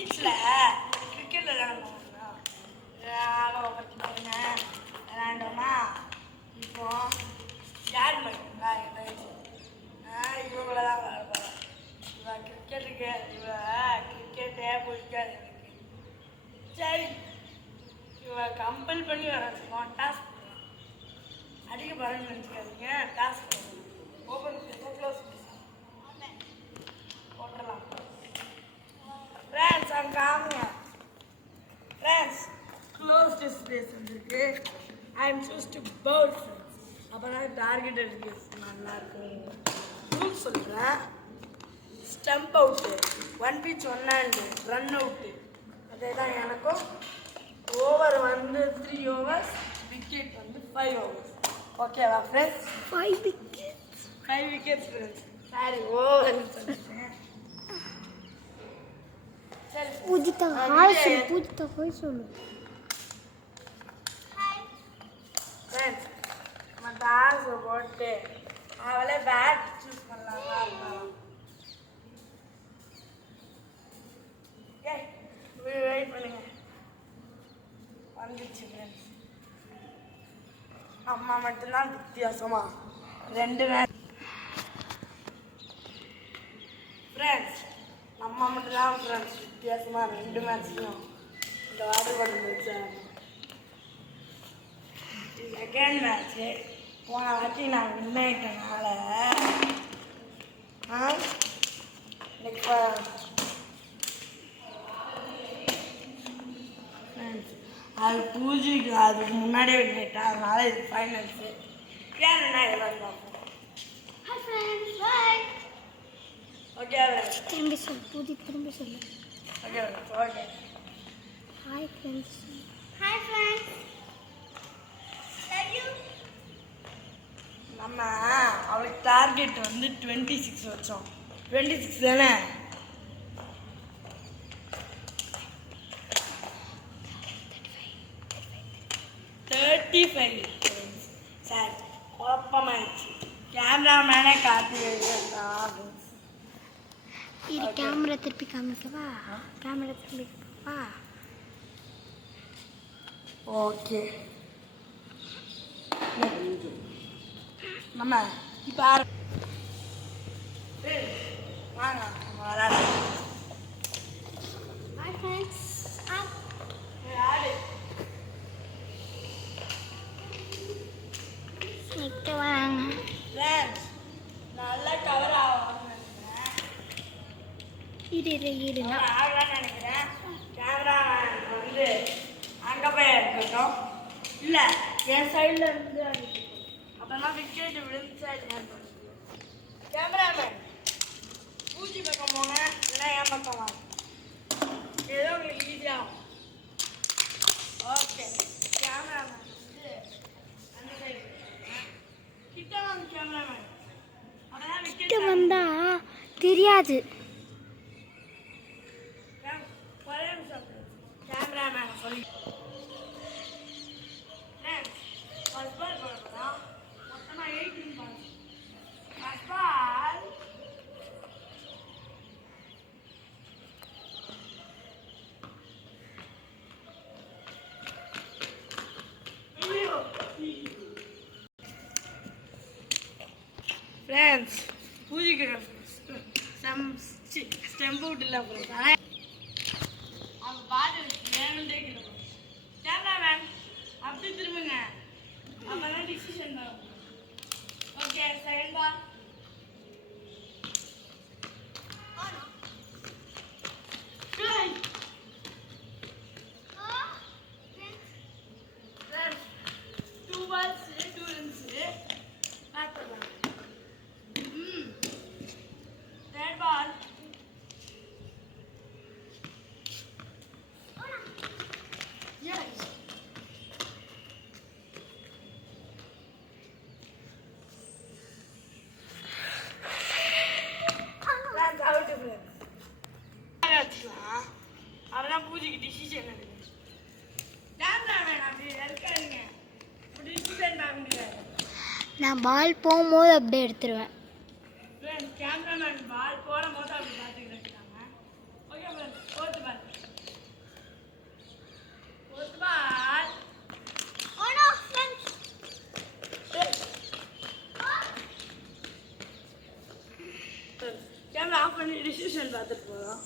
பீச்சில் கிரிக்கெட் விளையாடணும் விளையாண்டோமா. இப்போ யார் மட்டும்தான் இவங்கள தான் விளையாடுவாங்க. இவன் கிரிக்கெட்டுக்கு கிரிக்கெட்டே பிடிக்காது எனக்கு. சரி இவன் கம்பல் பண்ணி வர சொல்லுவான். டாஸ்க் பண்ணுவான். அடிக்க பரவாயில்ல நினச்சிக்காதீங்க. டாஸ்க் பண்ணுவோம். ஓப்பன் க்ளோஸ் போட்டுடலாம். ஃப்ரெண்ட்ஸ் அங்கே காமிங்க. ஃப்ரெண்ட்ஸ் க்ளோஸ்டு ஸ்பேஸ் வந்துருக்கு. I am choose to bowl friends. அப்போ தான் டார்கெட் எடுக்க நல்லாயிருக்கும். ரூல் சொல்கிறேன். Stump out, 1 pitch 1 hand, run out. அதே தான் எனக்கும். ஓவர் வந்து 3 overs, விக்கெட் வந்து 5 overs. ஓகேவா friends? 5 wickets. 5 wickets friends. Sorry over சொல்லிட்டேன். சரி பூஜிதா ஹாய் சொல்லு. பூஜிதா ஹாய் சொல்லு. ஃப்ரெண்ட்ஸ் நம்ம டாஸ் போட்டு அவளே பேட் சூஸ் பண்ணலாம். வெயிட் பண்ணுங்க. வந்துச்சு ஃப்ரெண்ட்ஸ். அம்மா மட்டும்தான் வித்தியாசமா 2 மேட்ச். ஃப்ரெண்ட்ஸ் நம்ம மட்டும்தான் ஃப்ரெண்ட்ஸ் வித்தியாசமா 2 மேட்ச்லையும் இந்த வாட்டர் பாட்டில் வச்சேன். செகண்ட் மேட்ச்சு போன வாட்டி நான் வின் ஆகிட்டனால இப்போ அது பூஜைக்கு அதுக்கு முன்னாடியே வின் ஆகிட்டேன். அதனால இது ஃபைனல்ஸு. ஏன் என்ன இதெல்லாம் பார்ப்போம். ஓகே திரும்பி சொல்லு. பூஜி திரும்பி சொல்லு. Okay okay. Hi friends. Hi friends. நம்ம அவளுக்கு டார்கெட் வந்து 26 வச்சோம். 26 தானே? சார் குழப்பமாயிடுச்சு. கேமராமேனே காட்டி எழுதுதான். இது கேமரா திருப்பி காமிக்கவா? கேமரா திருப்பி காமிக்கவா? ஓகே நம்ம இப்போ வாங்க விளாடுறோம். Hi friends. யாரு நெக்ஸ்ட் வாங்க. ஃப்ரெண்ட்ஸ் நல்லா கவர் ஆகணும்னு நினைக்கிறேன். இரு ஆகலான்னு நினைக்கிறேன். கேமரா வந்து அங்கே போய் எடுத்துட்டோம். இல்லை என் சைடில் இருந்து அடிக்கணும். அப்போதான் விக்கெட் விழுந்துச்சா இல்லையான்னு. கேமராமேன் பூஜி பக்கம் போனேன். இல்லைன்னா என் பக்கம் வாங்க. ஏதோ உங்களுக்கு ஈஸியாகும். ஓகே கேமராமேன் வந்து அந்த சைடு கிட்ட வாங்க. கேமராமேன் அப்போதான் விக்கெட் வந்தா தெரியாது. கேமராமேன் சொல்லி ஃபர்ஸ்ட் பால் போடுறோம். மொத்தமாக 18 பால். ஃபர்ஸ்ட் பால் ஃப்ரெண்ட்ஸ் பூஜைக்கு ஸ்டெம்ப் அவுட் இல்லை அப்புறம் அவங்க பாட்டு வேணுண்டே கிட்ட. கேமராமேன் அப்படி திரும்புங்க. அப்பதான் டிசிஷன் வரும். Okay second ball. Two balls, 2 runs. பார்த்துக்கலாம். Third ball. Yes. அவதான் பூஜைக்கு டிசிஷன் எடுக்கணும். கேமராமேன் அப்படி இருக்காருங்க. டிசிஷன் வாங்க முடியாது. நான் பால் போகும்போது அப்படியே எடுத்துருவேன். கேமராமேன் பால் போடும் போது அப்படி பார்த்துக்கிட்டு இருக்காங்க. ஓகே போட்டு பாருங்க. கேமரா ஆஃப் பண்ணி டிசிஷன் பார்த்துட்டு போகலாம்